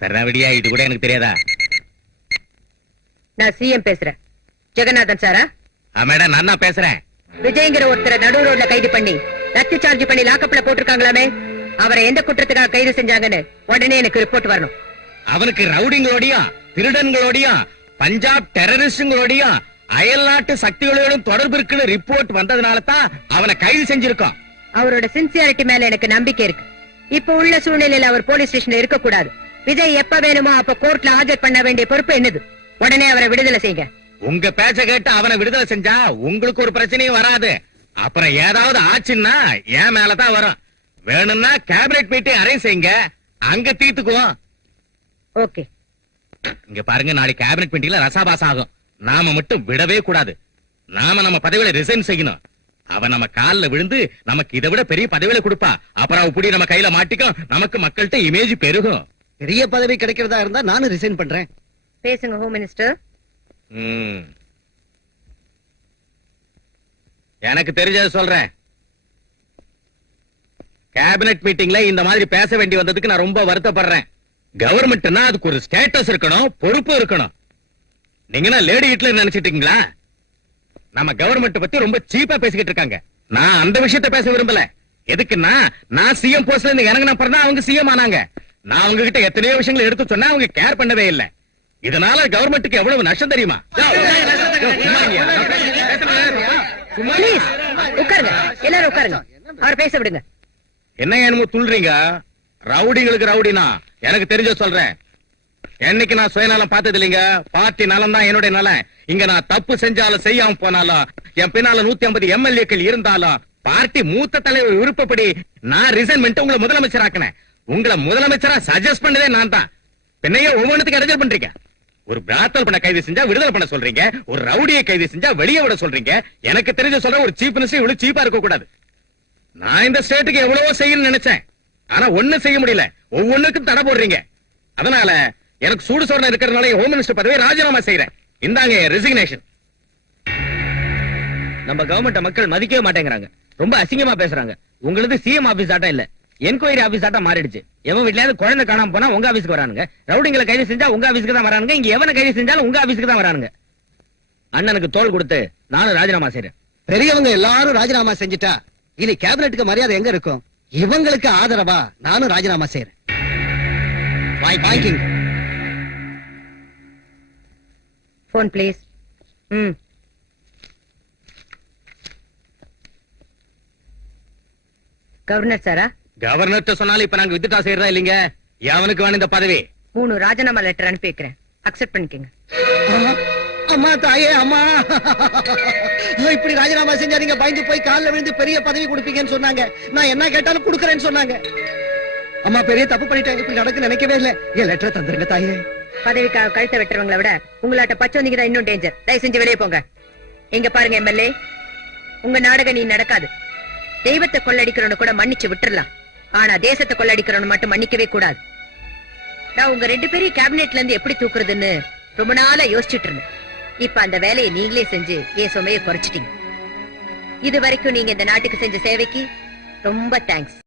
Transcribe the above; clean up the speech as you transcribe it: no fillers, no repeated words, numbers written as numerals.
சரணாவடியா, இது கூட எனக்கு தெரியாதா? நான் சிஎம் பேசுறேன். ஜெகநாதன் சாரா? மேடம், நான் தான் பேசுறேன். விஜய்ங்கிற ஒருத்தரை நடு ரோட்ல கைது பண்ணி லத்தி சார்ஜ் பண்ணி லாக்கப்ல போட்டிருக்காங்களாமே, அவரை எந்த குற்றத்துக்காக கைது செஞ்சாங்கன்னு உடனே எனக்கு ரிப்போர்ட் வரணும். அவனுக்கு ரவுடிங்களோடையும் திருடன்களோடையும் பஞ்சாப் டெரரிஸ்டுங்களோடையும் அயல்நாட்டு சக்திகளோடும் தொடர்பு இருக்குன்னு ரிப்போர்ட் வந்ததுனால தான் அவனை கைது செஞ்சிருக்கோம். அவரோட சின்சியாரிட்டி மேல எனக்கு நம்பிக்கை இருக்கு. இப்ப உள்ள சூழ்நிலையில அவர் போலீஸ் ஸ்டேஷன்ல இருக்க கூடாது. விஜய் எப்ப வேணுமோ அப்ப கோர்ட்ல ஆஜர் பண்ண வேண்டிய பொறுப்பு என்னது. உடனே அவரை விடுதலை செய்யுங்க. உங்க பேச்ச கேட்டு அவனை விடுதலை செஞ்சா உங்களுக்கு ஒரு பிரச்சனையும் வராது. அப்புறம் ஏதாவது ஆச்சுன்னா என் மேலதான் வரும். வேணும்னா கேபினெட் மீட்டிங் அரேஞ்ச் செய்யுங்க, அங்க தீர்த்துக்குவோம். ஓகே. இங்க பாருங்க, நாளைக்கு கேபினெட் மீட்டிங்ல ரசாபாசம் ஆகும். நாம மட்டும் விடவே கூடாது. நாம நம்ம பதவியில ரிசைன் செய்யணும். அவ நம்ம கால்ல விழுந்து நமக்கு இதை விட பெரிய பதவியில கொடுப்பா. அப்புறம் அவ புடி நம்ம கையில மாட்டிக்கும். நமக்கு மக்கள்கிட்ட இமேஜ் பெருகும். பெரிய பதவி கிடைக்கிறதா இருந்தா நானும் ரிசைன் பண்றேன். பேசுங்க ஹோம் மினிஸ்டர். எனக்கு தெரிஞ்சது சொல்றேன். கேபினெட் மீட்டிங்ல இந்த மாதிரி பேச வேண்டி வந்ததுக்கு நான் ரொம்ப வருத்தப்படுறேன். கவர்மெண்ட்னா அதுக்கு ஒரு ஸ்டேட்டஸ் இருக்கணும், பொறுப்பு இருக்கணும். நீங்க லேடி ஹிட்லர் நினைச்சிட்டீங்களா? நம்ம கவர்மெண்ட் பத்தி ரொம்ப சீப்பா பேசிக்கிட்டு இருக்காங்க. நான் அந்த விஷயத்தை பேச விரும்பல. எதுக்குன்னா, நான் சிஎம் போஸ்ட்ல இருந்து இறங்கின அப்புறம் தான் அவங்க சிஎம் ஆனாங்க. நான் அவங்க கிட்ட எத்தனையோ விஷயங்களை எடுத்து சொன்னா அவங்க கேர் பண்ணவே இல்லை. இதனால கவர்மெண்ட்டுக்கு எவ்வளவு நஷ்டம் தெரியுமா? உட்காருங்க, எல்லாரும் உட்காருங்க. அவர் பேச விடுங்க. என்ன என்னமோ துள்றீங்க? ரவுடிங்களுக்கு ரவுடினா எனக்கு தெரிஞ்ச சொல்றேன். என்னைக்கு நான் சுயநலம் பார்த்தது இல்லைங்க. பார்ட்டி நலம் தான் என்னுடைய நலம். இங்க நான் தப்பு செஞ்சாலும் செய்யாம போனாலும் என் பின்னால 150 எம்எல்ஏக்கள் இருந்தாலும் பார்ட்டி மூத்த தலைவர் விருப்பப்படி நான் ரிசைன் பண்ணிட்டு உங்களை முதலமைச்சர் ஆக்கினேன். உங்களை முதலமைச்சரா சஜஸ்ட் பண்ணதே நான் தான். பின்னையே ஒவ்வொன்றுக்கு இடைஞ்சல் பண்றீங்க. ஒரு பிராத்தல் பண்ண கைது செஞ்சா விடுதலை பண்ண சொல்றீங்க, ஒரு ரவுடியை கைது செஞ்சா வெளியே விட சொல்றீங்க. எனக்கு தெரிஞ்ச சொல்ற ஒரு சீஃப் மினிஸ்டர் இவ்வளவு சீப்பா இருக்க கூடாது. நான் இந்த ஸ்டேட்டுக்கு எவ்வளவோ செய்யணும்னு நினைச்சேன். ஆனா ஒண்ணும் செய்ய முடியல. ஒவ்வொன்றுக்கும் தடை போடுறீங்க. அதனால எனக்கு சூடு சொரணை இருக்கிறதுனால ஹோம் மினிஸ்டர் பதவியை ராஜினாமா செய்யறேன். இந்தாங்க ரெசிக்னேஷன். நம்ம கவர்மெண்ட் மக்கள் மதிக்கவே மாட்டேங்கிறாங்க. ரொம்ப அசிங்கமா பேசுறாங்க. உங்களுக்கு சிஎம் ஆபீஸ் ஆட்டம் இல்ல, என்கொயரி ஆபீஸ் ஆட்டம் மாறிடுச்சு. எவன் வீட்லயாவது குழந்தை காணாம போனா உங்க ஆபீஸ்க்கு வரானுங்க. ரவுடிங்களை கைது செஞ்சா உங்க ஆபீஸ்க்கு தான் வரானுங்க. இங்க எவனை கைது செஞ்சாலும் உங்க ஆபீஸ்க்கு தான் வரானுங்க. அண்ணனுக்கு தோள் கொடுத்து நானும் ராஜினாமா செய்யறேன். பெரியவங்க எல்லாரும் ராஜினாமா செஞ்சுட்டா இனி கேபினெட்டுக்கு மரியாதை எங்க இருக்கும்? இவங்களுக்கு ஆதரவா நானும் ராஜினாமா செய்யறேன். Phone please. கவர்னர் சாரா? கவர்னர் சொன்னாலும் இப்ப நாங்க வித்ட்ரா செய்யறதா இல்லீங்க. எவனுக்கு வேணும் இந்த பதவி? 3 ராஜினாமா லெட்டர் அனுப்பி வைக்கிறேன். அக்செப்ட் பண்ணிக்கங்க. அம்மா தாயே, அம்மா இப்படி ராஜினாமா செஞ்சா நீங்க பயந்து போய் காலில் விழுந்து பெரிய பதவி கொடுப்பீங்கன்னு சொன்னாங்க. நான் என்ன கேட்டாலும் கொடுக்கறேன்னு சொன்னாங்க. அம்மா பெரிய தப்பு பண்ணிட்டேன். இப்படி நடக்க நினைக்கவே இல்லை. என் லெட்டரை தந்துருங்க தாயே. பதவிக்காக கழுத்தை வெட்டுறவங்களை விட உங்களாட்ட பச்சோந்திக்கு தான் இன்னும் டேஞ்சர். தயவு செஞ்சு வெளியே போங்க. எங்க பாருங்க எம்எல்ஏ, உங்க நாடகம் நீ நடக்காது. தெய்வத்தை கொள்ளடிக்கிறவனு கூட மன்னிச்சு விட்டுறலாம். ஆனா தேசத்தை கொள்ளடிக்கிறவனு மட்டும் மன்னிக்கவே கூடாது. நான் உங்க 2 பேரையும் கேபினெட்ல இருந்து எப்படி தூக்குறதுன்னு ரொம்ப நாளா யோசிச்சுட்டு இருந்தேன். இப்ப அந்த வேலையை நீங்களே செஞ்சு என் சுமையை குறைச்சிட்டீங்க. இது வரைக்கும் நீங்க இந்த நாட்டுக்கு செஞ்ச சேவைக்கு ரொம்ப தேங்க்ஸ்.